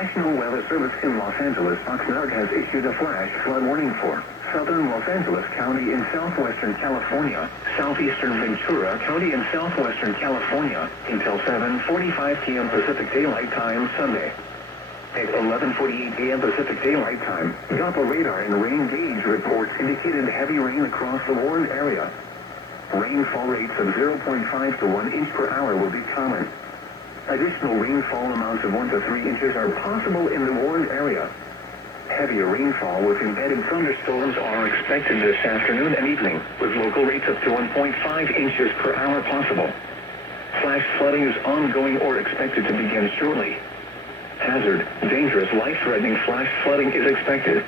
National Weather Service in Los Angeles, Oxnard has issued a flash flood warning for southern Los Angeles County in southwestern California, southeastern Ventura County in southwestern California, until 7:45 p.m. Pacific Daylight Time Sunday. At 11:48 a.m. Pacific Daylight Time, Doppler radar and rain gauge reports indicated heavy rain across the warned area. Rainfall rates of 0.5 to 1 inch per hour will be common. Additional rainfall amounts of 1 to 3 inches are possible in the warned area. Heavier rainfall with embedded thunderstorms are expected this afternoon and evening, with local rates up to 1.5 inches per hour possible. Flash flooding is ongoing or expected to begin shortly. Hazard, dangerous, life-threatening flash flooding is expected.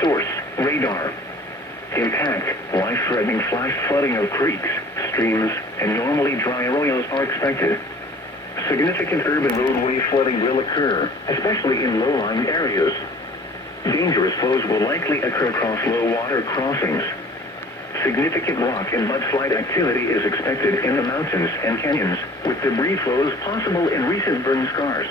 Source, radar. Impact, life-threatening flash flooding of creeks, streams, and normally dry arroyos are expected. Significant urban roadway flooding will occur, especially in low-lying areas. Dangerous flows will likely occur across low-water crossings. Significant rock and mudslide activity is expected in the mountains and canyons, with debris flows possible in recent burn scars.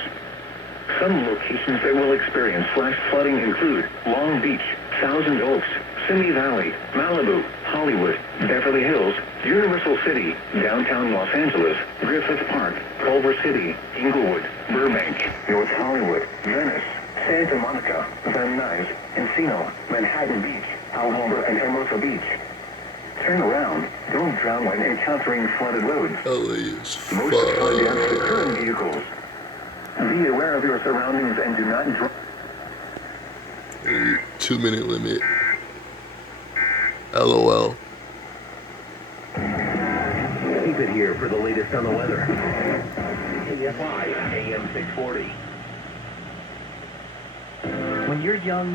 Some locations that will experience flash flooding include Long Beach, Thousand Oaks, Simi Valley, Malibu, Hollywood, Beverly Hills, Universal City, downtown Los Angeles, Griffith Park, Culver City, Inglewood, Burbank, North Hollywood, Venice, Santa Monica, Van Nuys, Encino, Manhattan Beach, Alhambra, and Hermosa Beach. Turn around. Don't drown when encountering flooded roads. LA is Most flood deaths occur in vehicles. Be aware of your surroundings and do not drive. 2-minute limit. LOL. Keep it here for the latest on the weather. KFI-AM 640. When you're young...